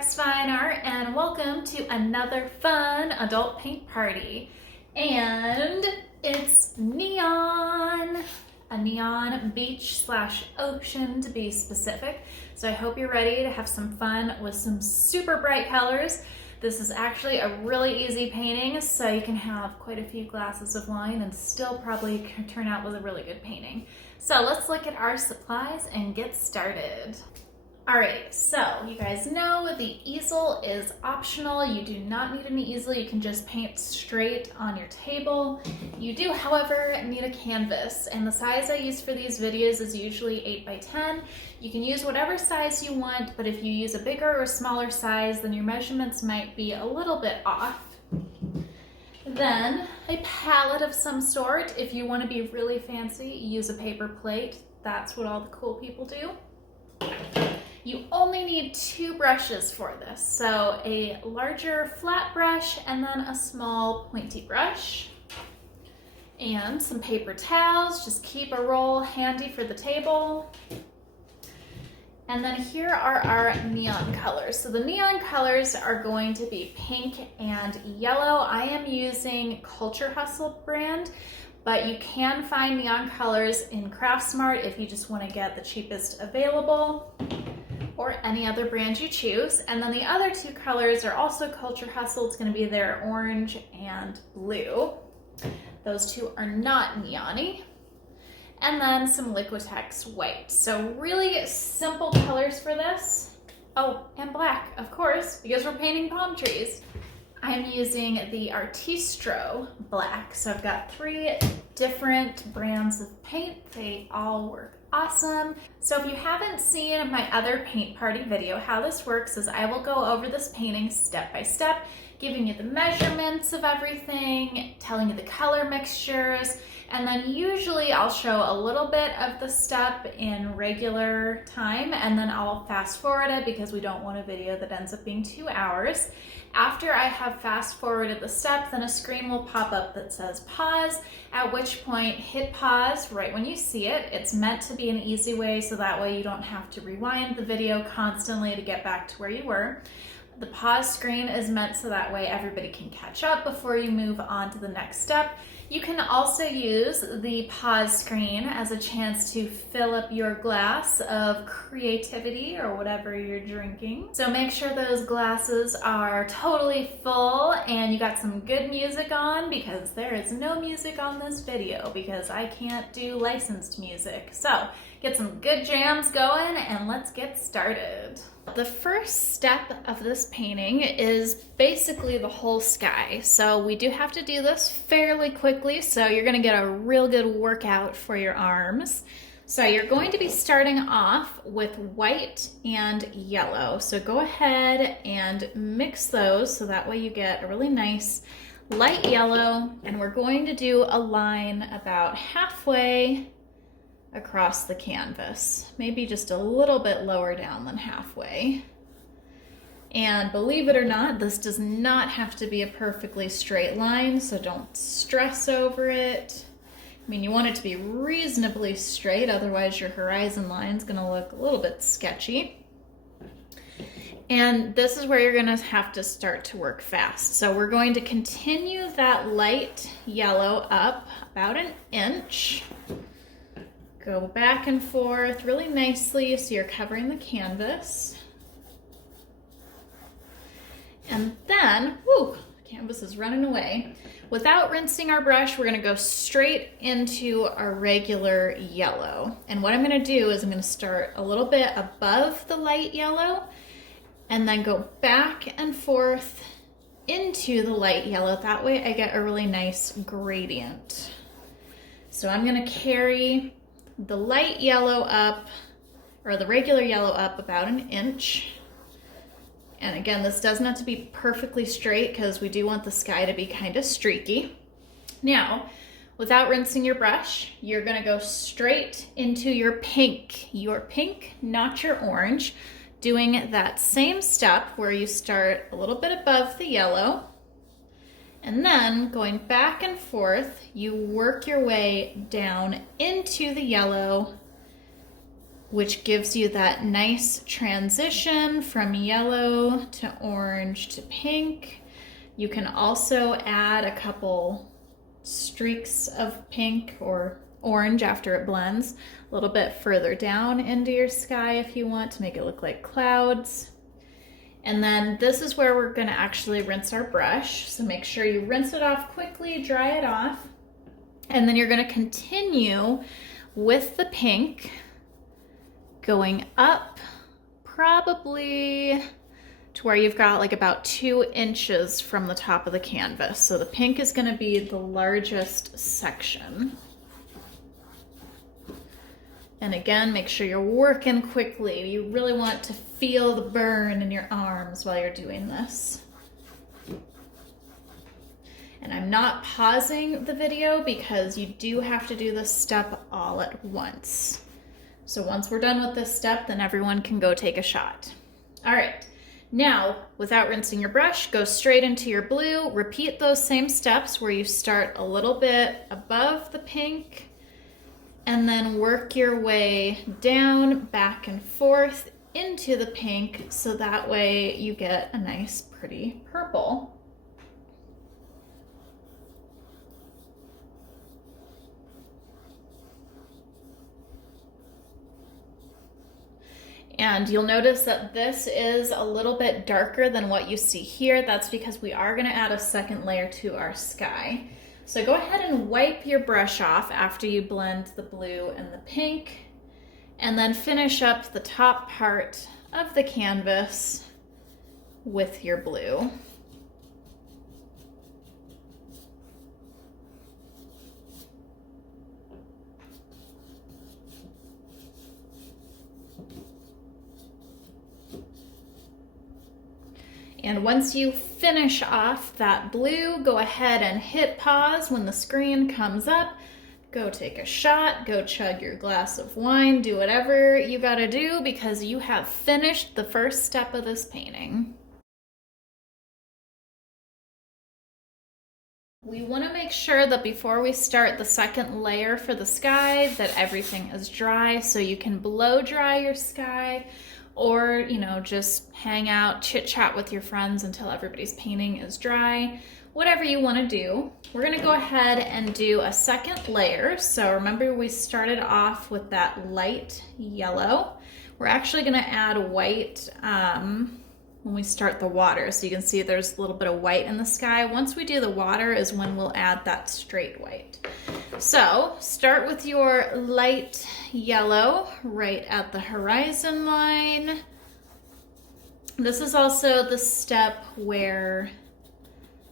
Liquitex Fine Art, and welcome to another fun adult paint party. And it's neon, a neon beach / ocean to be specific. So I hope you're ready to have some fun with some super bright colors. This is actually a really easy painting, so you can have quite a few glasses of wine and still probably turn out with a really good painting. So let's look at our supplies and get started. Alright, so you guys know the easel is optional. You do not need an easel. You can just paint straight on your table. You do, however, need a canvas, and the size I use for these videos is usually 8 by 10. You can use whatever size you want, but if you use a bigger or smaller size, then your measurements might be a little bit off. Then a palette of some sort. If you want to be really fancy, use a paper plate. That's what all the cool people do. You only need 2 brushes for this, so a larger flat brush and then a small pointy brush. And some paper towels, just keep a roll handy for the table. And then here are our neon colors. So the neon colors are going to be pink and yellow. I am using Culture Hustle brand, but you can find neon colors in Craftsmart if you just want to get the cheapest available, or any other brand you choose. And then the other 2 colors are also Culture Hustle. It's going to be their orange and blue. Those 2 are not neon-y. And then some Liquitex white. So really simple colors for this. Oh, and black, of course, because we're painting palm trees. I'm using the Artistro black. So I've got 3 different brands of paint. They all work awesome. So if you haven't seen my other paint party video, how this works is I will go over this painting step by step, giving you the measurements of everything, telling you the color mixtures, and then usually I'll show a little bit of the step in regular time, and then I'll fast forward it because we don't want a video that ends up being 2 hours. After I have fast forwarded the step, then a screen will pop up that says pause, at which point hit pause right when you see it. It's meant to be an easy way so that way you don't have to rewind the video constantly to get back to where you were. The pause screen is meant so that way everybody can catch up before you move on to the next step. You can also use the pause screen as a chance to fill up your glass of creativity or whatever you're drinking. So make sure those glasses are totally full and you got some good music on, because there is no music on this video because I can't do licensed music. So get some good jams going and let's get started. The first step of this painting is basically the whole sky. So we do have to do this fairly quickly, so you're gonna get a real good workout for your arms. So you're going to be starting off with white and yellow. So go ahead and mix those so that way you get a really nice light yellow, and we're going to do a line about halfway across the canvas, maybe just a little bit lower down than halfway. And believe it or not, this does not have to be a perfectly straight line, so don't stress over it. I mean, you want it to be reasonably straight, otherwise your horizon line is going to look a little bit sketchy. And this is where you're going to have to start to work fast. So we're going to continue that light yellow up about 1 inch. Go back and forth really nicely so you're covering the canvas. And then, whoo, the canvas is running away. Without rinsing our brush, we're gonna go straight into our regular yellow. And what I'm gonna do is I'm gonna start a little bit above the light yellow and then go back and forth into the light yellow. That way I get a really nice gradient. So I'm gonna carry the light yellow up, or the regular yellow up about 1 inch. And again, this doesn't have to be perfectly straight because we do want the sky to be kind of streaky. Now, without rinsing your brush, you're gonna go straight into your pink, not your orange, doing that same step where you start a little bit above the yellow, and then going back and forth, you work your way down into the yellow which gives you that nice transition from yellow to orange to pink. You can also add a couple streaks of pink or orange after it blends a little bit further down into your sky if you want to make it look like clouds. And then this is where we're going to actually rinse our brush. So make sure you rinse it off quickly, dry it off. And then you're going to continue with the pink, going up probably to where you've got like about 2 inches from the top of the canvas. So the pink is going to be the largest section. And again, make sure you're working quickly. You really want to feel the burn in your arms while you're doing this. And I'm not pausing the video because you do have to do this step all at once. So once we're done with this step, then everyone can go take a shot. All right, now without rinsing your brush, go straight into your blue. Repeat those same steps where you start a little bit above the pink and then work your way down, back and forth into the pink so that way you get a nice pretty purple. And you'll notice that this is a little bit darker than what you see here. That's because we are going to add a second layer to our sky. So go ahead and wipe your brush off after you blend the blue and the pink, and then finish up the top part of the canvas with your blue. And once you finish off that blue, go ahead and hit pause when the screen comes up. Go take a shot, go chug your glass of wine, do whatever you gotta do because you have finished the first step of this painting. We want to make sure that before we start the second layer for the sky that everything is dry, so you can blow dry your sky or, you know, just hang out, chit chat with your friends until everybody's painting is dry. Whatever you want to do. We're going to go ahead and do a second layer. So remember we started off with that light yellow. We're actually going to add white when we start the water. So you can see there's a little bit of white in the sky. Once we do the water is when we'll add that straight white. So start with your light yellow right at the horizon line. This is also the step where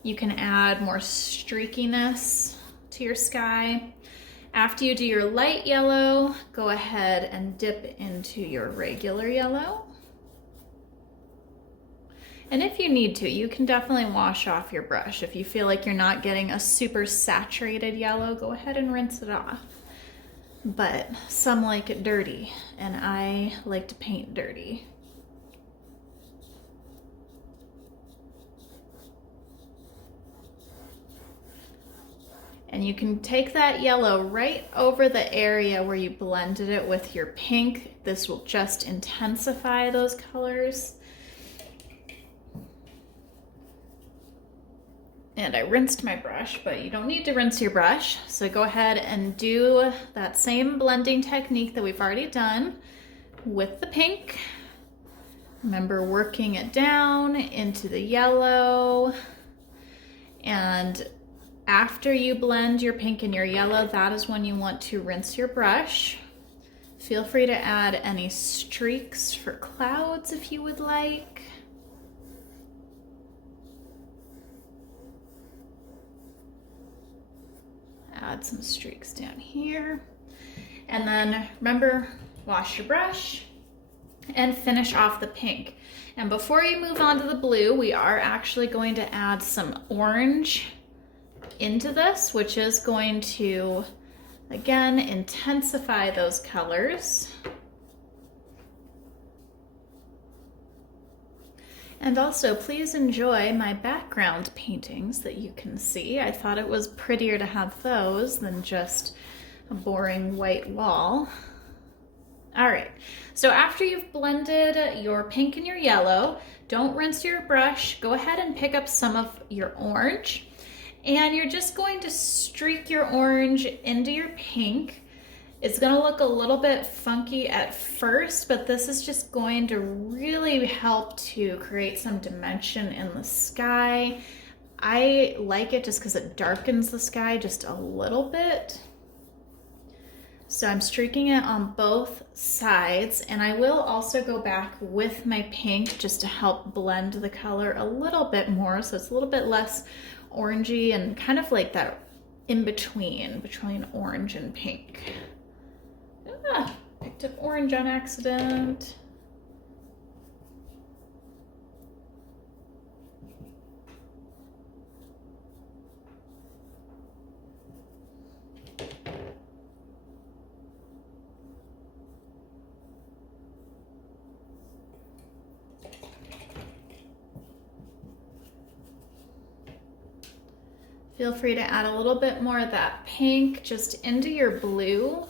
you can add more streakiness to your sky. After you do your light yellow, go ahead and dip into your regular yellow. And if you need to, you can definitely wash off your brush. If you feel like you're not getting a super saturated yellow, go ahead and rinse it off. But some like it dirty, and I like to paint dirty. And you can take that yellow right over the area where you blended it with your pink. This will just intensify those colors. And I rinsed my brush, but you don't need to rinse your brush. So go ahead and do that same blending technique that we've already done with the pink. Remember working it down into the yellow. And after you blend your pink and your yellow, that is when you want to rinse your brush. Feel free to add any streaks for clouds if you would like. Add some streaks down here. And then remember, wash your brush and finish off the pink. And before you move on to the blue, we are actually going to add some orange into this, which is going to, again, intensify those colors. And also, please enjoy my background paintings that you can see. I thought it was prettier to have those than just a boring white wall. All right, so after you've blended your pink and your yellow, don't rinse your brush. Go ahead and pick up some of your orange, and you're just going to streak your orange into your pink. It's gonna look a little bit funky at first, but this is just going to really help to create some dimension in the sky. I like it just because it darkens the sky just a little bit. So I'm streaking it on both sides, and I will also go back with my pink just to help blend the color a little bit more, so it's a little bit less orangey and kind of like that in between orange and pink. Ah, picked up orange on accident. Feel free to add a little bit more of that pink just into your blue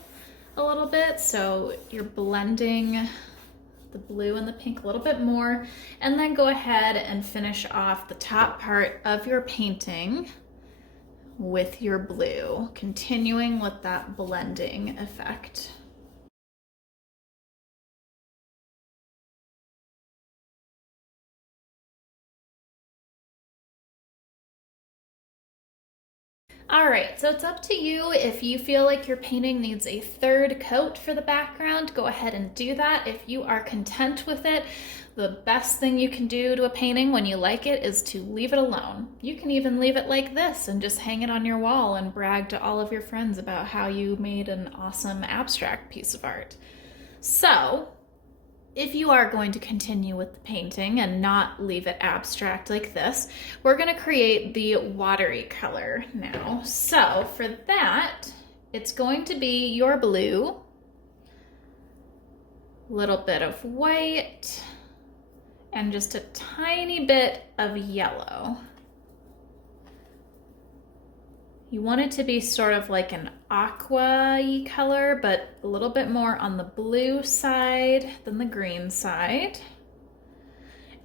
a little bit, so you're blending the blue and the pink a little bit more, and then go ahead and finish off the top part of your painting with your blue, continuing with that blending effect. All right, so it's up to you. If you feel like your painting needs a third coat for the background, go ahead and do that. If you are content with it, the best thing you can do to a painting when you like it is to leave it alone. You can even leave it like this and just hang it on your wall and brag to all of your friends about how you made an awesome abstract piece of art. So, if you are going to continue with the painting and not leave it abstract like this, we're going to create the watery color now. So for that, it's going to be your blue, little bit of white, and just a tiny bit of yellow. You want it to be sort of like an aqua-y color, but a little bit more on the blue side than the green side.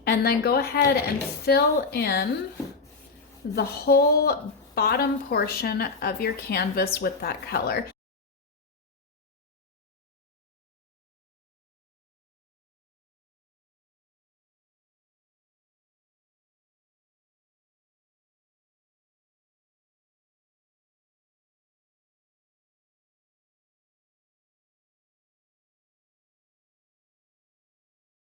And then go ahead and fill in the whole bottom portion of your canvas with that color.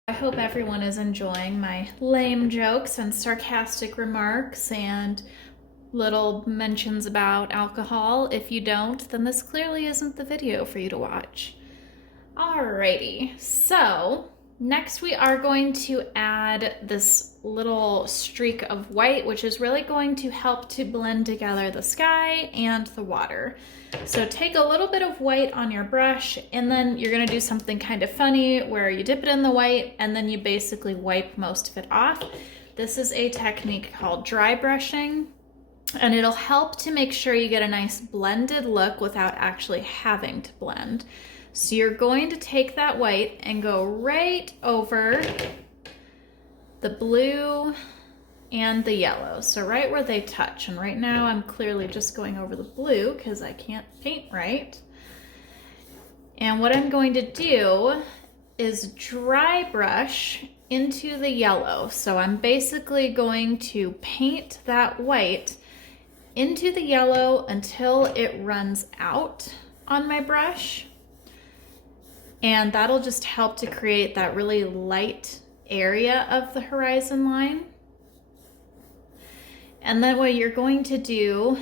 I hope everyone is enjoying my lame jokes and sarcastic remarks and little mentions about alcohol. If you don't, then this clearly isn't the video for you to watch. Alrighty, so next we are going to add this little streak of white, which is really going to help to blend together the sky and the water. So take a little bit of white on your brush, and then you're gonna do something kind of funny where you dip it in the white and then you basically wipe most of it off. This is a technique called dry brushing, and it'll help to make sure you get a nice blended look without actually having to blend. So you're going to take that white and go right over the blue and the yellow, so right where they touch. And right now I'm clearly just going over the blue because I can't paint right. And what I'm going to do is dry brush into the yellow. So I'm basically going to paint that white into the yellow until it runs out on my brush. And that'll just help to create that really light area of the horizon line. And then what you're going to do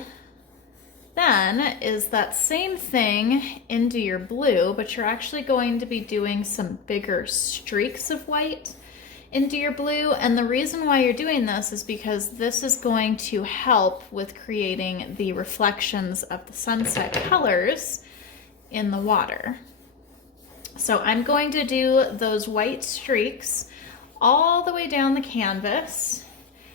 then is that same thing into your blue, but you're actually going to be doing some bigger streaks of white into your blue. And the reason why you're doing this is because this is going to help with creating the reflections of the sunset colors in the water. So I'm going to do those white streaks all the way down the canvas.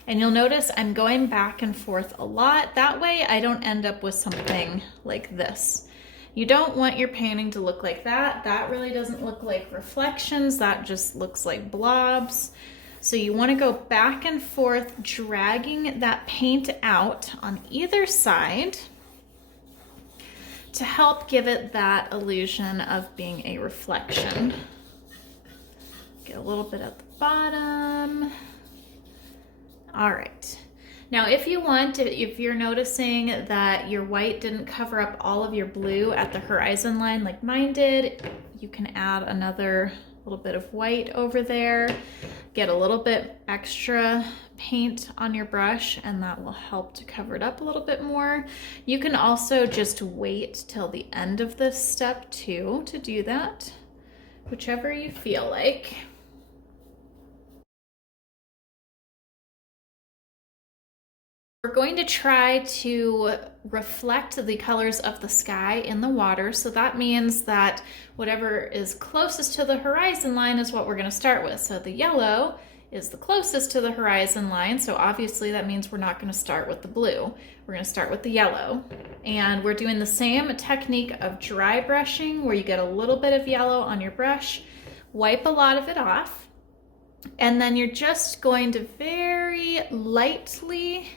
And you'll notice I'm going back and forth a lot. That way I don't end up with something like this. You don't want your painting to look like that. That really doesn't look like reflections. That just looks like blobs. So you want to go back and forth, dragging that paint out on either side to help give it that illusion of being a reflection. Get a little bit at the bottom. All right. Now, if you want, if you're noticing that your white didn't cover up all of your blue at the horizon line like mine did, you can add another little bit of white over there. Get a little bit extra paint on your brush, and that will help to cover it up a little bit more. You can also just wait till the end of this step too to do that, whichever you feel like. We're going to try to reflect the colors of the sky in the water. So that means that whatever is closest to the horizon line is what we're going to start with. So the yellow is the closest to the horizon line. So obviously that means we're not going to start with the blue. We're going to start with the yellow. And we're doing the same technique of dry brushing where you get a little bit of yellow on your brush, wipe a lot of it off, and then you're just going to very lightly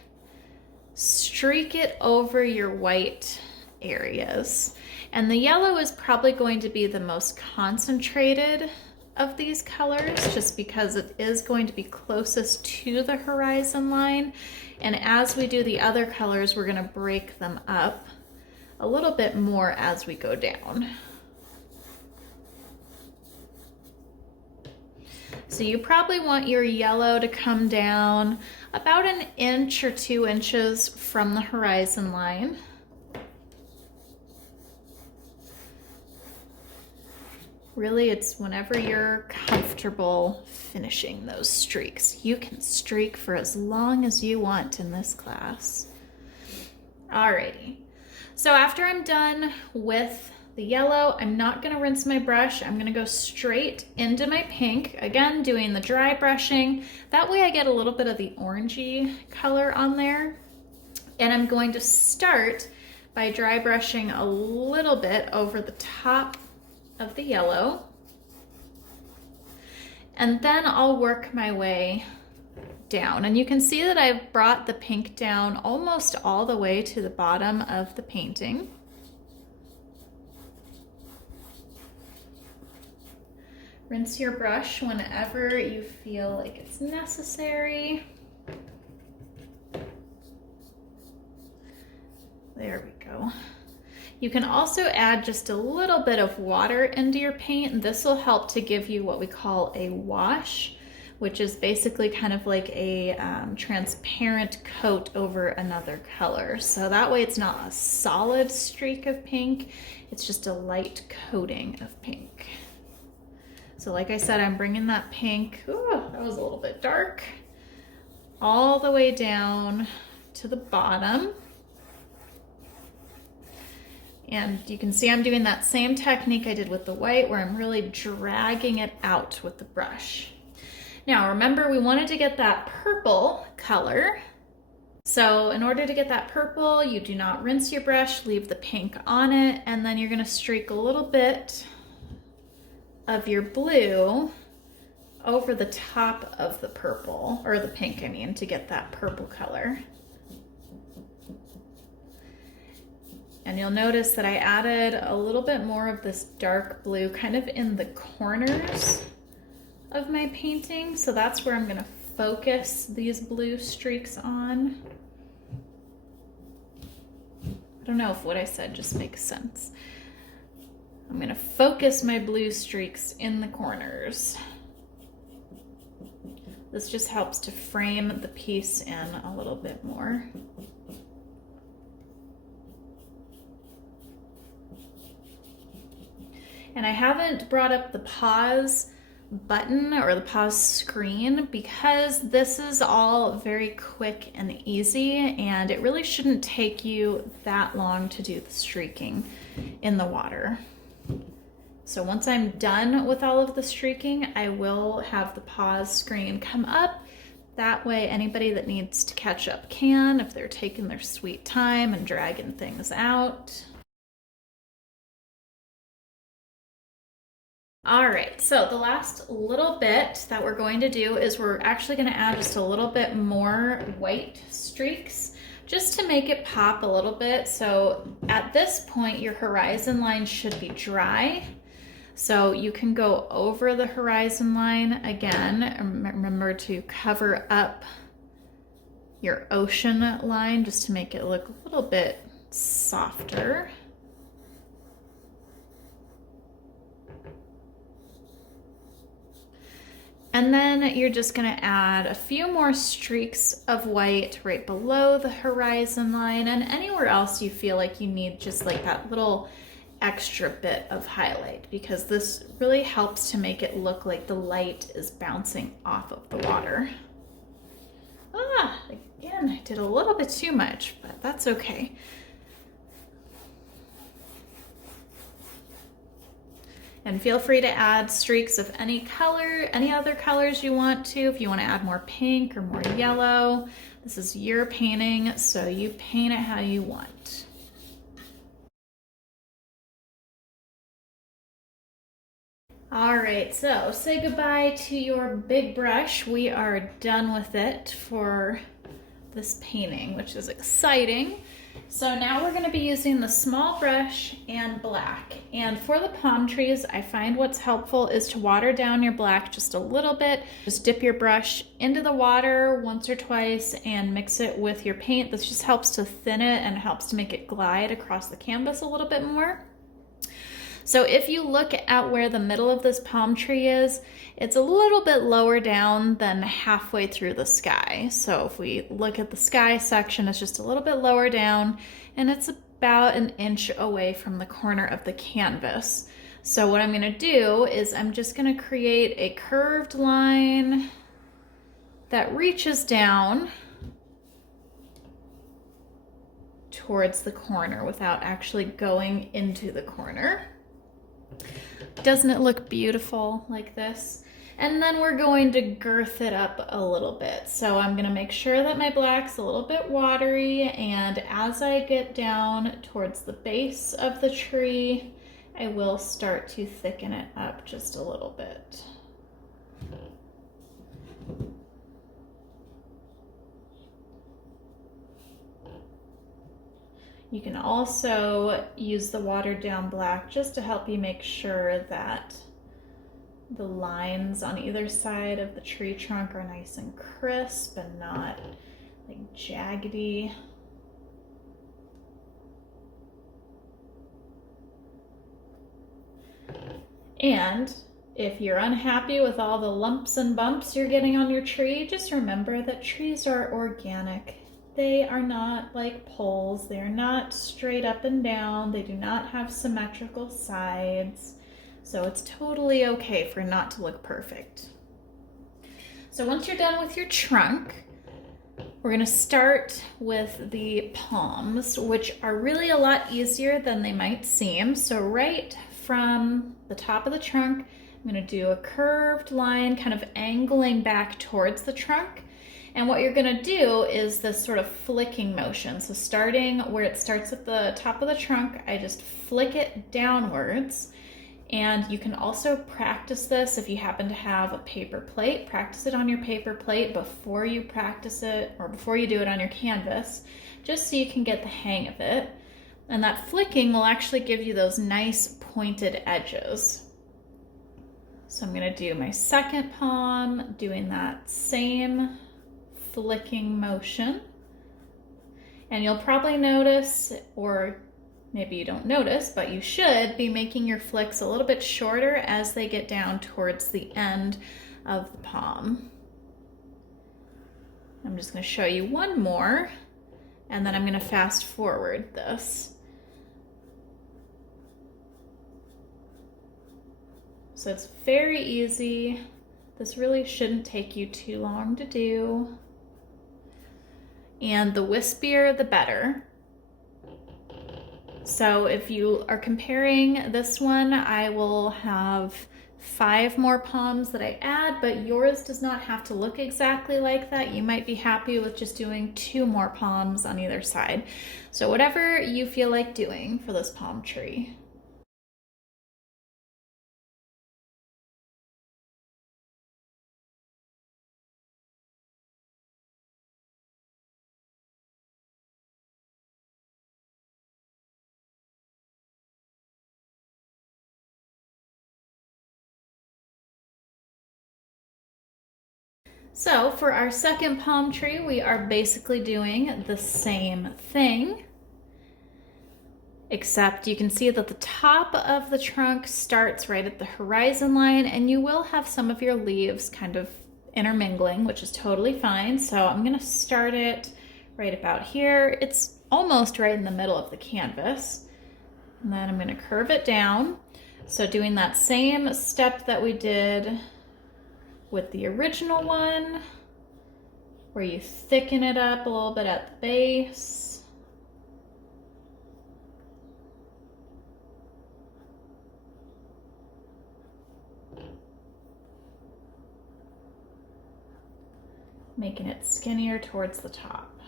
streak it over your white areas. And the yellow is probably going to be the most concentrated of these colors just because it is going to be closest to the horizon line. And as we do the other colors, we're going to break them up a little bit more as we go down. So you probably want your yellow to come down about 1 inch or 2 inches from the horizon line. Really, it's whenever you're comfortable finishing those streaks. You can streak for as long as you want in this class. Alrighty, so after I'm done with the yellow, I'm not going to rinse my brush. I'm going to go straight into my pink, again doing the dry brushing. That way I get a little bit of the orangey color on there. And I'm going to start by dry brushing a little bit over the top of the yellow. And then I'll work my way down. And you can see that I've brought the pink down almost all the way to the bottom of the painting. Rinse your brush whenever you feel like it's necessary. There we go. You can also add just a little bit of water into your paint. This will help to give you what we call a wash, which is basically kind of like a transparent coat over another color. So that way it's not a solid streak of pink, it's just a light coating of pink. So like I said, I'm bringing that pink, ooh, that was a little bit dark, all the way down to the bottom. And you can see I'm doing that same technique I did with the white where I'm really dragging it out with the brush. Now remember, we wanted to get that purple color. So in order to get that purple, you do not rinse your brush, leave the pink on it, and then you're gonna streak a little bit of your blue over the top of the purple, or the pink, I mean, to get that purple color. And you'll notice that I added a little bit more of this dark blue kind of in the corners of my painting. So that's where I'm gonna focus these blue streaks on. I don't know if what I said just makes sense. I'm going to focus my blue streaks in the corners. This just helps to frame the piece in a little bit more. And I haven't brought up the pause button or the pause screen because this is all very quick and easy, and it really shouldn't take you that long to do the streaking in the water. So once I'm done with all of the streaking, I will have the pause screen come up. That way anybody that needs to catch up can, if they're taking their sweet time and dragging things out. All right, so the last little bit that we're going to do is we're actually going to add just a little bit more white streaks just to make it pop a little bit. So at this point, your horizon line should be dry. So you can go over the horizon line again. Remember to cover up your ocean line just to make it look a little bit softer. And then you're just gonna add a few more streaks of white right below the horizon line and anywhere else you feel like you need just like that little extra bit of highlight, because this really helps to make it look like the light is bouncing off of the water. Again, I did a little bit too much, but that's okay. And feel free to add streaks of any color, any other colors you want to. If you want to add more pink or more yellow, this is your painting, so you paint it how you want. All right, so say goodbye to your big brush. We are done with it for this painting, which is exciting. So now we're going to be using the small brush and black. And for the palm trees, I find what's helpful is to water down your black just a little bit. Just dip your brush into the water once or twice and mix it with your paint. This just helps to thin it and helps to make it glide across the canvas a little bit more. So if you look at where the middle of this palm tree is, it's a little bit lower down than halfway through the sky. So if we look at the sky section, it's just a little bit lower down and it's about an inch away from the corner of the canvas. So what I'm gonna do is I'm just gonna create a curved line that reaches down towards the corner without actually going into the corner. Doesn't it look beautiful like this? And then we're going to girth it up a little bit. So I'm gonna make sure that my black's a little bit watery, and as I get down towards the base of the tree, I will start to thicken it up just a little bit. You can also use the watered down black just to help you make sure that the lines on either side of the tree trunk are nice and crisp and not like jaggedy. And if you're unhappy with all the lumps and bumps you're getting on your tree, just remember that trees are organic. They are not like poles. They're not straight up and down. They do not have symmetrical sides. So it's totally okay for not to look perfect. So once you're done with your trunk, we're gonna start with the palms, which are really a lot easier than they might seem. So right from the top of the trunk, I'm gonna do a curved line kind of angling back towards the trunk. And what you're gonna do is this sort of flicking motion. So starting where it starts at the top of the trunk, I just flick it downwards. And you can also practice this if you happen to have a paper plate. Practice it on your paper plate before you practice it, or before you do it on your canvas, just so you can get the hang of it. And that flicking will actually give you those nice pointed edges. So I'm gonna do my second palm, doing that same flicking motion. And you'll probably notice, or maybe you don't notice, but you should be making your flicks a little bit shorter as they get down towards the end of the palm. I'm just going to show you one more, and then I'm going to fast forward this. So it's very easy. This really shouldn't take you too long to do. And the wispier, the better. So if you are comparing this one, I will have 5 more palms that I add, but yours does not have to look exactly like that. You might be happy with just doing 2 more palms on either side. So whatever you feel like doing for this palm tree. So for our second palm tree, we are basically doing the same thing, except you can see that the top of the trunk starts right at the horizon line, and you will have some of your leaves kind of intermingling, which is totally fine. So I'm gonna start it right about here. It's almost right in the middle of the canvas. And then I'm gonna curve it down. So doing that same step that we did with the original one, where you thicken it up a little bit at the base. Making it skinnier towards the top.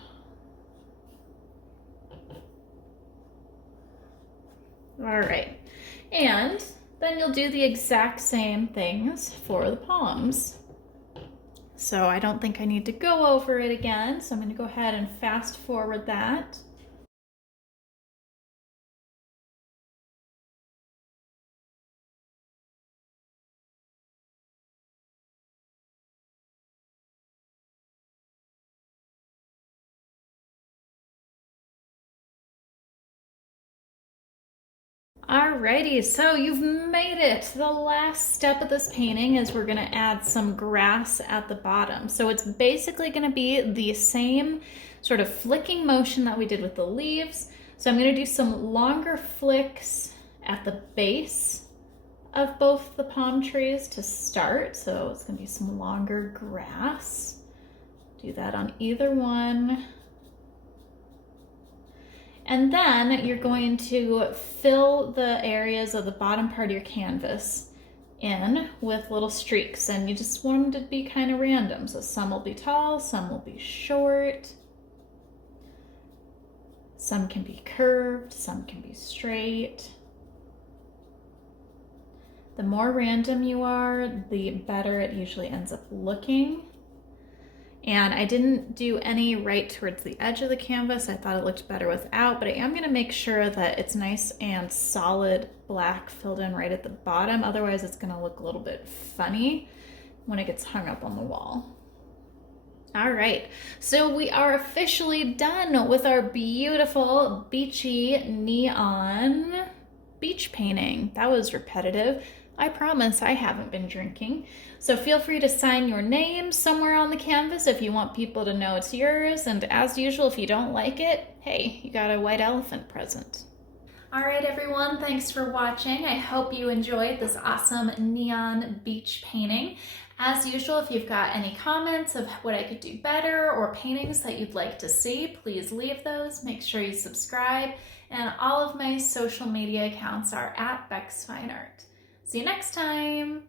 All right, and then you'll do the exact same things for the palms. So I don't think I need to go over it again, so I'm going to go ahead and fast forward that. Alrighty, so you've made it. The last step of this painting is we're gonna add some grass at the bottom. So it's basically gonna be the same sort of flicking motion that we did with the leaves. So I'm gonna do some longer flicks at the base of both the palm trees to start. So it's gonna be some longer grass. Do that on either one. And then you're going to fill the areas of the bottom part of your canvas in with little streaks, and you just want them to be kind of random. So some will be tall, some will be short, some can be curved, some can be straight. The more random you are, the better it usually ends up looking. And I didn't do any right towards the edge of the canvas. I thought it looked better without, but I am gonna make sure that it's nice and solid black filled in right at the bottom. Otherwise it's gonna look a little bit funny when it gets hung up on the wall. All right, so we are officially done with our beautiful beachy neon beach painting. That was repetitive. I promise I haven't been drinking. So feel free to sign your name somewhere on the canvas if you want people to know it's yours. And as usual, if you don't like it, hey, you got a white elephant present. All right, everyone, thanks for watching. I hope you enjoyed this awesome neon beach painting. As usual, if you've got any comments of what I could do better or paintings that you'd like to see, please leave those. Make sure you subscribe. And all of my social media accounts are at Beck's Fine Art. See you next time.